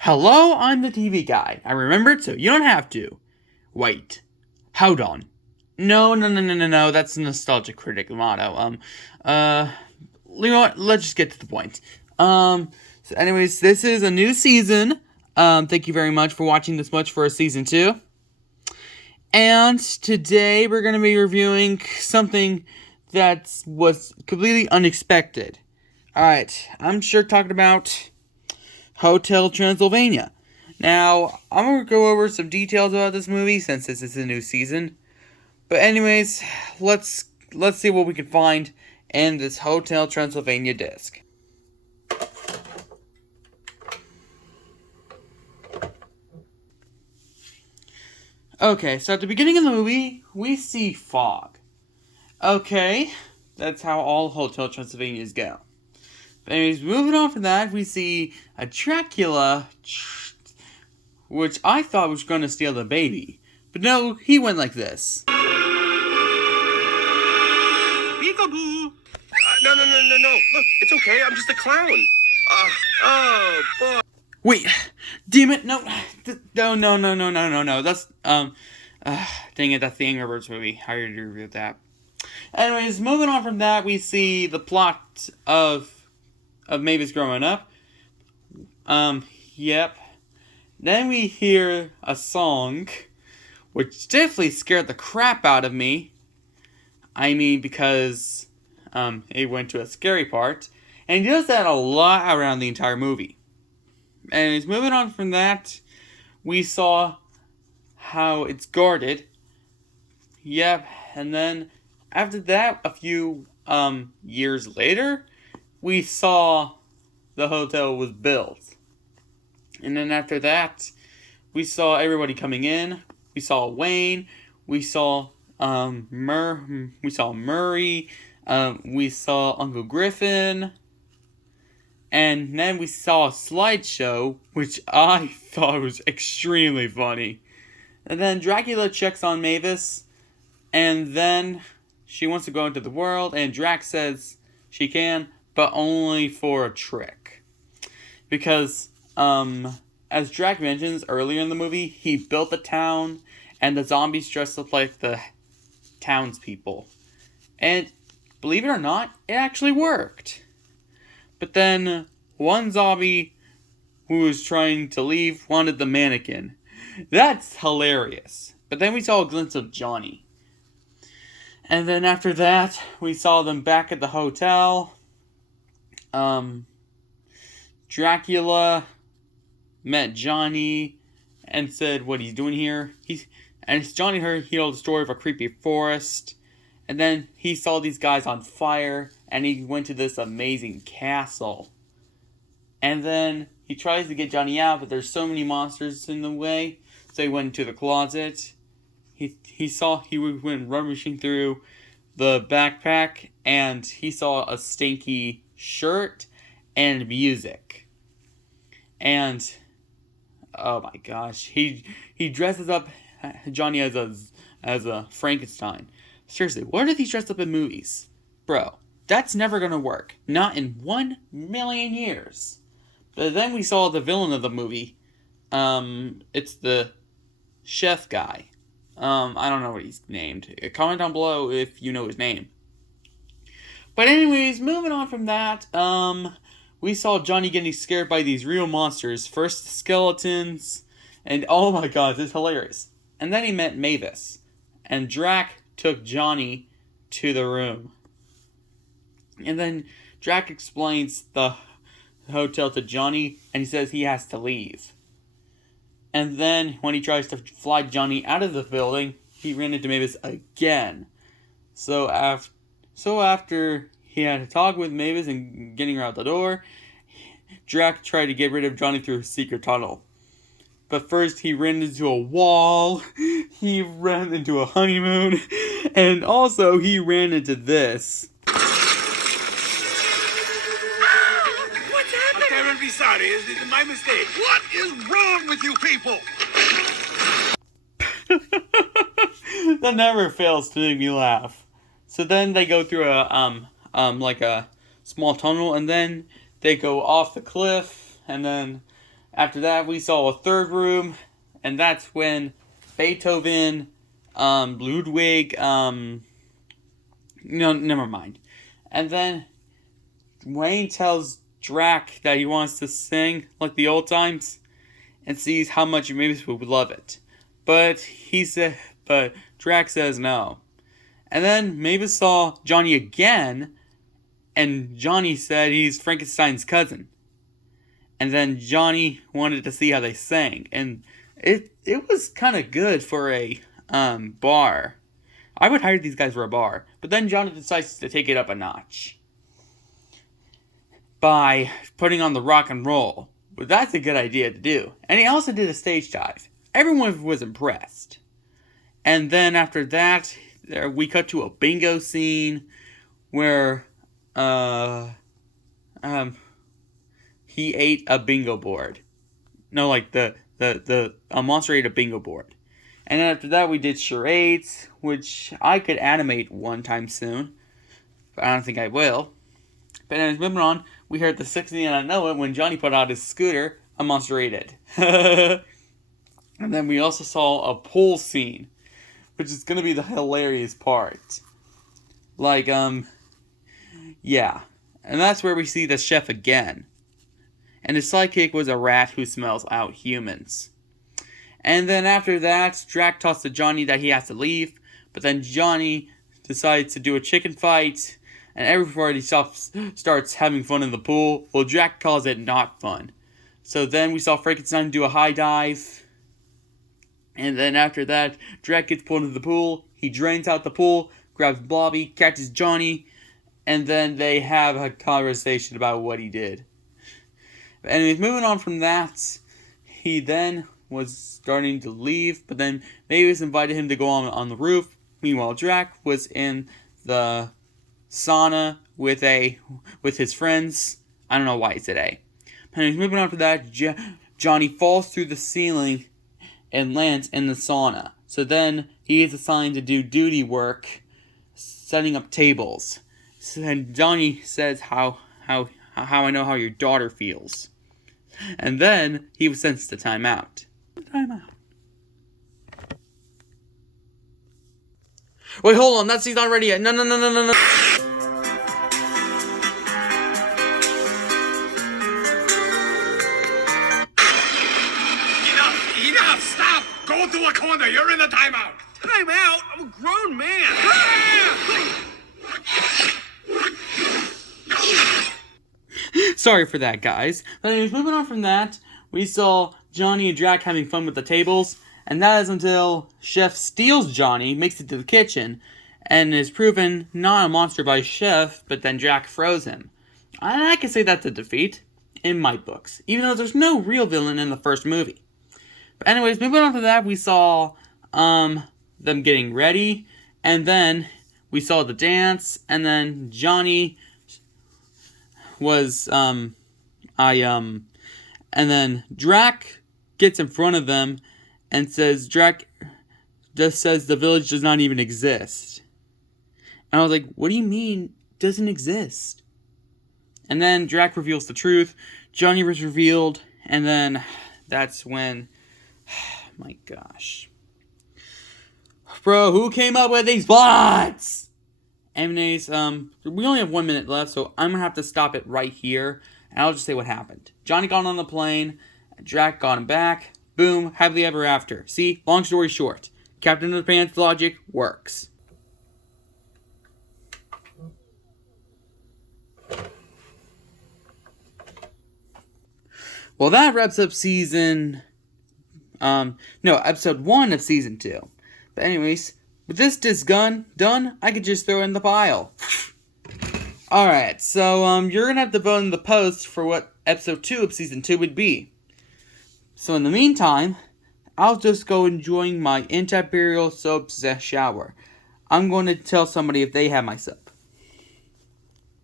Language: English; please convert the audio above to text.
Hello, I'm the TV guy. I remembered, so you don't have to. Wait. Hold on. No. That's a nostalgic critic motto. You know what? Let's just get to the point. So anyways, this is a new season. Thank you very much for watching this much for season 2. And today we're going to be reviewing something that was completely unexpected. Alright, I'm sure talking about Hotel Transylvania. Now, I'm going to go over some details about this movie since this is a new season. But anyways, let's see what we can find in this Hotel Transylvania disc. Okay, so at the beginning of the movie, we see fog. Okay, that's how all Hotel Transylvanias go. But anyways, moving on from that, we see a Dracula, which I thought was going to steal the baby. But no, he went like this. Peekaboo! No. Look, it's okay. I'm just a clown. Oh, boy. Wait, damn it, no. That's, dang it, that's the Angry Birds movie. I already reviewed that. Anyways, moving on from that, we see the plot of Mavis growing up. Yep. Then we hear a song, which definitely scared the crap out of me. I mean, because, it went to a scary part. And he does that a lot around the entire movie. And moving on from that, we saw how it's guarded. Yep, and then after that, a few years later, we saw the hotel was built. And then after that, we saw everybody coming in. We saw Wayne. We saw Murray. We saw Uncle Griffin. And then we saw a slideshow, which I thought was extremely funny. And then Dracula checks on Mavis, and then she wants to go into the world, and Drac says she can, but only for a trick. Because, as Drac mentions earlier in the movie, he built the town, and the zombies dressed up like the townspeople. And, believe it or not, it actually worked. But then, one zombie who was trying to leave wanted the mannequin. That's hilarious. But then we saw a glimpse of Johnny. And then after that, we saw them back at the hotel. Dracula met Johnny and said what he's doing here. Johnny heard he told the story of a creepy forest. And then he saw these guys on fire, and he went to this amazing castle. And then he tries to get Johnny out, but there's so many monsters in the way, so he went into the closet. He went rummaging through the backpack, and he saw a stinky shirt and music. And oh my gosh, he dresses up Johnny as a Frankenstein. Seriously, what are these dressed up in movies? Bro, that's never gonna work. Not in 1,000,000 years. But then we saw the villain of the movie. It's the chef guy. I don't know what he's named. Comment down below if you know his name. But anyways, moving on from that, we saw Johnny getting scared by these real monsters. First the skeletons, and oh my god, this is hilarious. And then he met Mavis. And Drac took Johnny to the room. And then Drac explains the hotel to Johnny, and he says he has to leave. And then when he tries to fly Johnny out of the building, he ran into Mavis again. So after he had a talk with Mavis and getting her out the door, Drac tried to get rid of Johnny through a secret tunnel. But first he ran into a wall, he ran into a honeymoon, and also he ran into this. What's happening? I'm terribly sorry. It's my mistake. What is wrong with you people? That never fails to make me laugh. So then they go through a like a small tunnel, and then they go off the cliff, and then after that we saw a third room, and that's when Beethoven, Ludwig, no, never mind. And then Wayne tells Drac that he wants to sing like the old times, and sees how much Mavis would love it. But Drac says no. And then Mavis saw Johnny again, and Johnny said he's Frankenstein's cousin. And then Johnny wanted to see how they sang, and it was kind of good for a bar. I would hire these guys for a bar. But then Johnny decides to take it up a notch by putting on the rock and roll. But that's a good idea to do. And he also did a stage dive. Everyone was impressed. And then after that, we cut to a bingo scene where he ate a bingo board. No, like a monster ate a bingo board. And then after that, we did charades, which I could animate one time soon. But I don't think I will. But anyways, moving on, we heard the 60 and I know it when Johnny put out his scooter, a monster ate it. And then we also saw a pool scene, which is going to be the hilarious part. Like, yeah. And that's where we see the chef again. And his sidekick was a rat who smells out humans. And then after that, Drac talks to Johnny that he has to leave. But then Johnny decides to do a chicken fight. And everybody starts having fun in the pool. Well, Drac calls it not fun. So then we saw Frankenstein do a high dive. And then after that, Drac gets pulled into the pool. He drains out the pool, grabs Blobby, catches Johnny. And then they have a conversation about what he did. But anyways, moving on from that, he then was starting to leave. But then Mavis invited him to go on the roof. Meanwhile, Drac was in the sauna with his friends. I don't know why he said A. But anyways, moving on from that, Johnny falls through the ceiling and lands in the sauna. So then he is assigned to do duty work, setting up tables. And Johnny says how I know how your daughter feels. And then he was sentenced to timeout. Wait, hold on, that scene's not ready yet. No. Enough, stop! Go to a corner, you're in the timeout! Timeout? I'm a grown man! Sorry for that, guys. But anyways, moving on from that, we saw Johnny and Drac having fun with the tables, and that is until Chef steals Johnny, makes it to the kitchen, and is proven not a monster by Chef, but then Drac froze him. I can say that's a defeat, in my books, even though there's no real villain in the first movie. But anyways, moving on to that, we saw them getting ready, and then we saw the dance, and then Johnny was, and then Drac gets in front of them and says, Drac just says the village does not even exist. And I was like, what do you mean doesn't exist? And then Drac reveals the truth. Johnny was revealed, and then that's when, my gosh. Bro, who came up with these plots? Anyways, we only have 1 minute left, so I'm gonna have to stop it right here, and I'll just say what happened. Johnny got on the plane, Drac got him back, boom, happily ever after. See, long story short, Captain Underpants logic works. Well, that wraps up episode 1 of season 2. But anyways, with this disc done, I could just throw it in the pile. Alright, so you're gonna have to vote in the post for what episode 2 of season 2 would be. So in the meantime, I'll just go enjoying my antibacterial soap shower. I'm going to tell somebody if they have my soap.